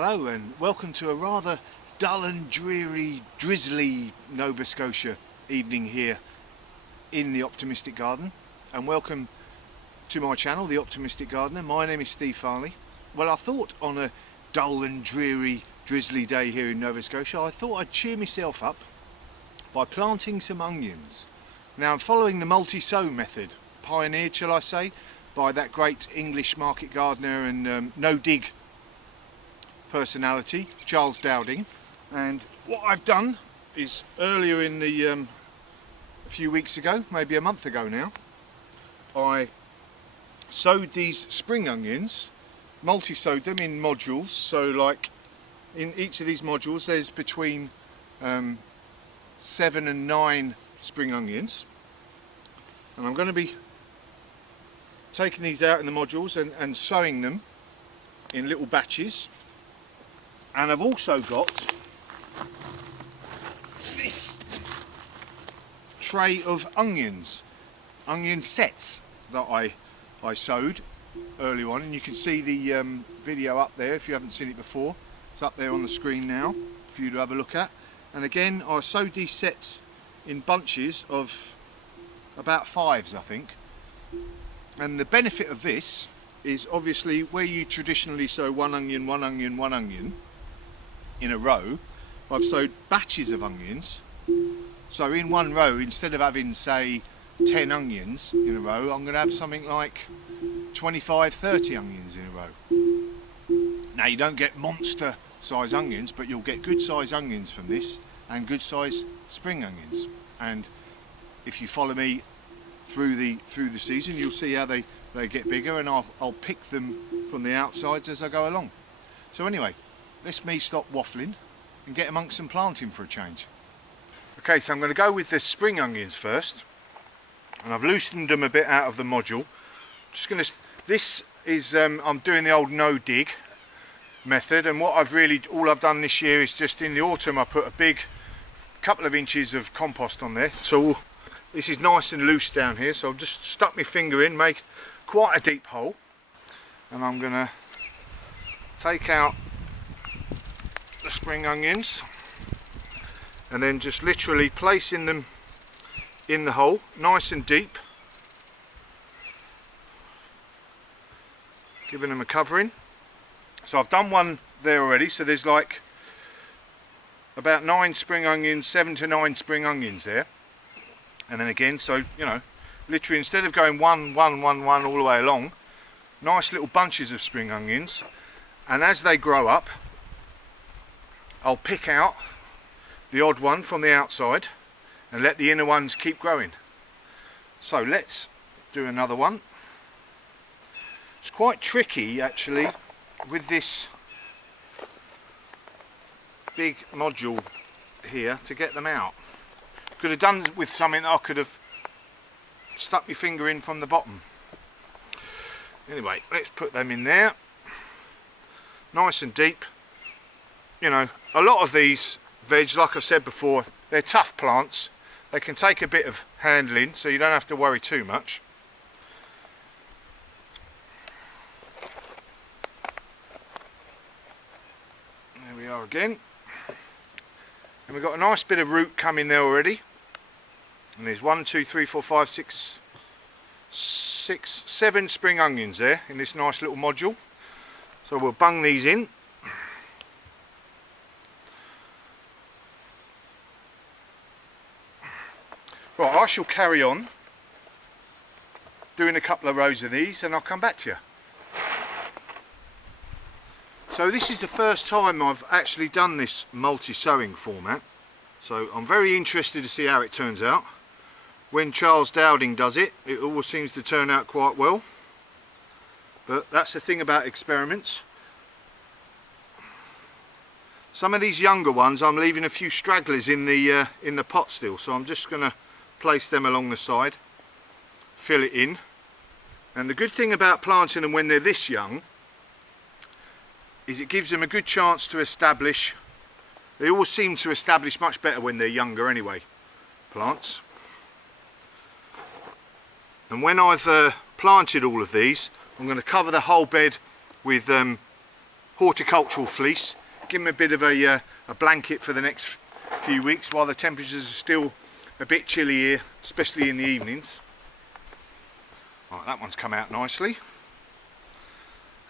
Hello and welcome to a rather dull and dreary, drizzly Nova Scotia evening here in the Optimistic Garden, and welcome to my channel, The Optimistic Gardener. My name is Steve Farley. Well, I thought on a dull and dreary, drizzly day here in Nova Scotia, I thought I'd cheer myself up by planting some onions. Now I'm following the multi-sow method, pioneered, shall I say, by that great English market gardener and no-dig personality, Charles Dowding. And what I've done is earlier in the a few weeks ago, maybe a month ago now, I sowed these spring onions, multi-sowed them in modules. So like in each of these modules there's between 7 and 9 spring onions, and I'm going to be taking these out in the modules and sowing them in little batches. And I've also got this tray of onion sets that I sowed early on, and you can see the video up there if you haven't seen it before. It's up there on the screen now for you to have a look at. And again, I sowed these sets in bunches of about 5s, I think. And the benefit of this is obviously where you traditionally sow one onion, one onion, one onion in a row, I've sowed batches of onions. So in one row, instead of having say 10 onions in a row, I'm going to have something like 25, 30 onions in a row. Now you don't get monster size onions, but you'll get good size onions from this, and good size spring onions. And if you follow me through the season, you'll see how they get bigger, and I'll pick them from the outsides as I go along. So anyway, let's me stop waffling and get amongst some planting for a change. Okay, so I'm going to go with the spring onions first, and I've loosened them a bit out of the module. Just going to, this is I'm doing the old no dig method, and what all I've done this year is just in the autumn I put a big couple of inches of compost on there. So this is nice and loose down here, so I've just stuck my finger in, make quite a deep hole, and I'm going to take out the spring onions and then just literally placing them in the hole nice and deep, giving them a covering. So I've done one there already, so there's like about 9 spring onions, 7 to 9 spring onions there. And then again, so you know, literally instead of going one all the way along, nice little bunches of spring onions. And as they grow up, I'll pick out the odd one from the outside and let the inner ones keep growing. So let's do another one. It's quite tricky actually with this big module here to get them out. Could have done with something that I could have stuck my finger in from the bottom. Anyway, let's put them in there nice and deep. You know, a lot of these veg, like I've said before, they're tough plants. They can take a bit of handling, so you don't have to worry too much. There we are again. And we've got a nice bit of root coming there already. And there's 1, 2, 3, 4, 5, 6, 7 spring onions there in this nice little module. So we'll bung these in. Right, I shall carry on doing a couple of rows of these and I'll come back to you. So this is the first time I've actually done this multi-sowing format, so I'm very interested to see how it turns out. When Charles Dowding does it, it always seems to turn out quite well, but that's the thing about experiments. Some of these younger ones I'm leaving a few stragglers in the pot still, so I'm just going to place them along the side, fill it in. And the good thing about planting them when they're this young is it gives them a good chance to establish. They always seem to establish much better when they're younger anyway, plants. And when I've planted all of these, I'm going to cover the whole bed with horticultural fleece. Give them a bit of a blanket for the next few weeks while the temperatures are still a bit chilly here, especially in the evenings. Right, that one's come out nicely.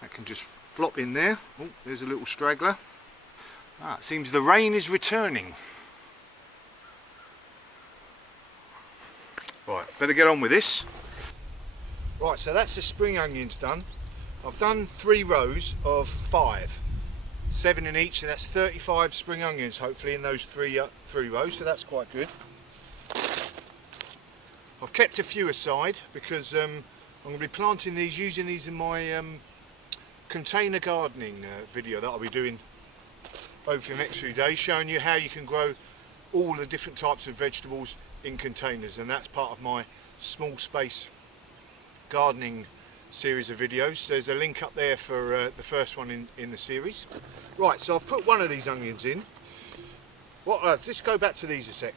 That can just flop in there. Oh, there's a little straggler. Ah, it seems the rain is returning. Right, better get on with this. Right, so that's the spring onions done. I've done 3 rows of 5. 7 in each, so that's 35 spring onions hopefully in those three rows, so that's quite good. I've kept a few aside because I'm going to be planting these, using these in my container gardening video that I'll be doing over the next few days, showing you how you can grow all the different types of vegetables in containers, and that's part of my small space gardening series of videos. There's a link up there for the first one in the series. Right, so I've put one of these onions in. Let's go back to these a sec.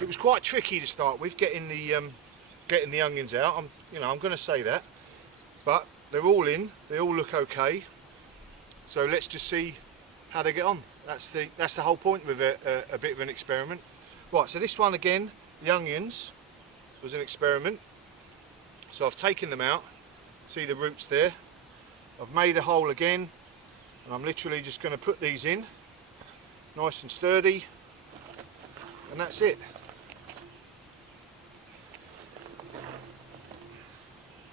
It was quite tricky to start with getting the onions out. I'm going to say that, but they're all in. They all look okay. So let's just see how they get on. That's the whole point with a bit of an experiment. Right, so this one again, the onions, was an experiment. So I've taken them out. See the roots there. I've made a hole again, and I'm literally just going to put these in, nice and sturdy, and that's it.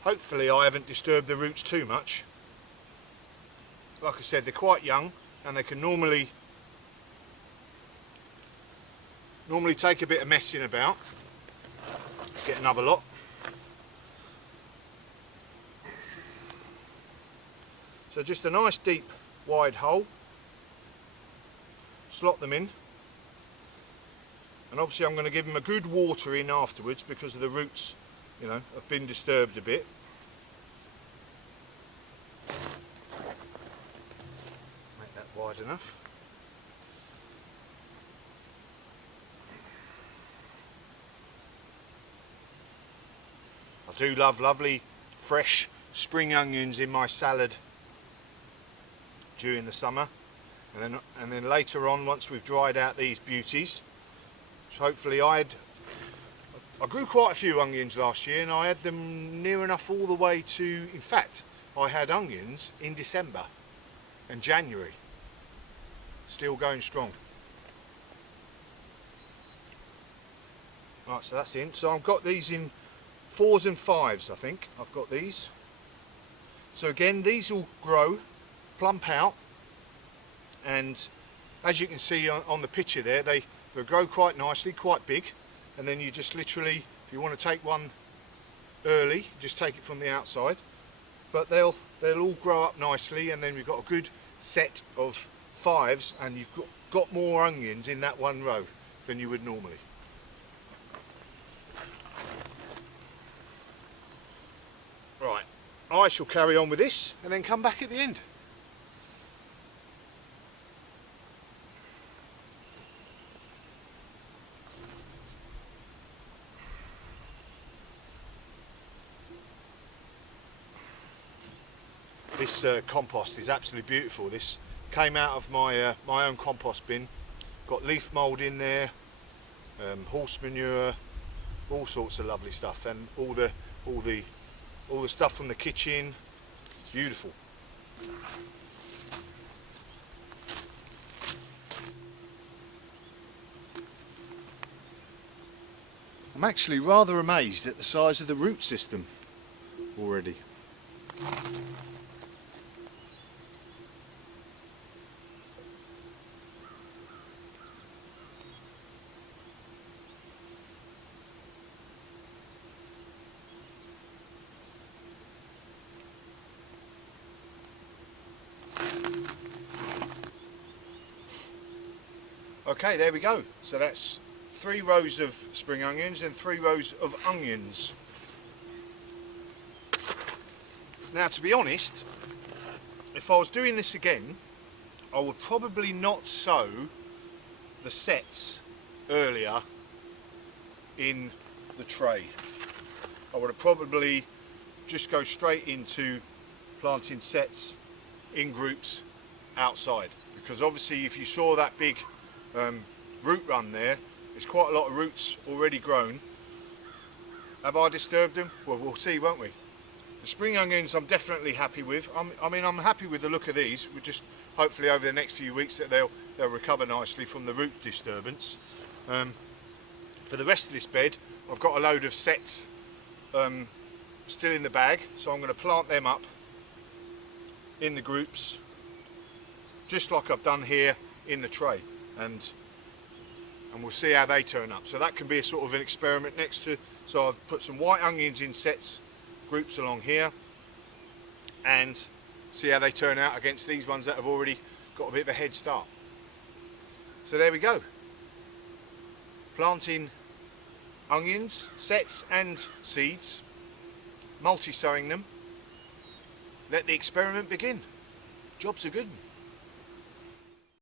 Hopefully I haven't disturbed the roots too much. Like I said, they're quite young and they can normally take a bit of messing about. Let's get another lot. So just a nice deep wide hole. Slot them in. And obviously I'm going to give them a good water in afterwards because of the roots, have been disturbed a bit. Make that wide enough. I do love lovely fresh spring onions in my salad during the summer, and then later on, once we've dried out these beauties, which hopefully I grew quite a few onions last year, and I had them near enough all the way to, in fact, I had onions in December and January, still going strong. Right, so that's in. So I've got these in 4s and 5s, I think. I've got these. So again, these will grow, plump out, and as you can see on the picture there, they grow quite nicely, quite big, and then you just literally, if you want to take one early, just take it from the outside, but they'll all grow up nicely, and then we've got a good set of 5s, and you've got more onions in that one row than you would normally. Right, I shall carry on with this and then come back at the end. This compost is absolutely beautiful. This came out of my my own compost bin. Got leaf mould in there, horse manure, all sorts of lovely stuff, and all the stuff from the kitchen. Beautiful. I'm actually rather amazed at the size of the root system already. Okay, there we go. So that's 3 rows of spring onions and 3 rows of onions. Now, to be honest, if I was doing this again, I would probably not sow the sets earlier in the tray. I would have probably just go straight into planting sets in groups outside, because obviously if you saw that big root run there, there's quite a lot of roots already grown. Have I disturbed them? Well, we'll see, won't we? The spring onions I'm definitely happy with. I'm happy with the look of these. We're just hopefully over the next few weeks that they'll recover nicely from the root disturbance. For the rest of this bed, I've got a load of sets still in the bag, so I'm going to plant them up in the groups, just like I've done here in the tray, and we'll see how they turn up. So that can be a sort of an experiment next to. So I've put some white onions in sets, groups along here, and see how they turn out against these ones that have already got a bit of a head start. So there we go. Planting onions, sets and seeds, multi-sowing them. Let the experiment begin. Job's a good one.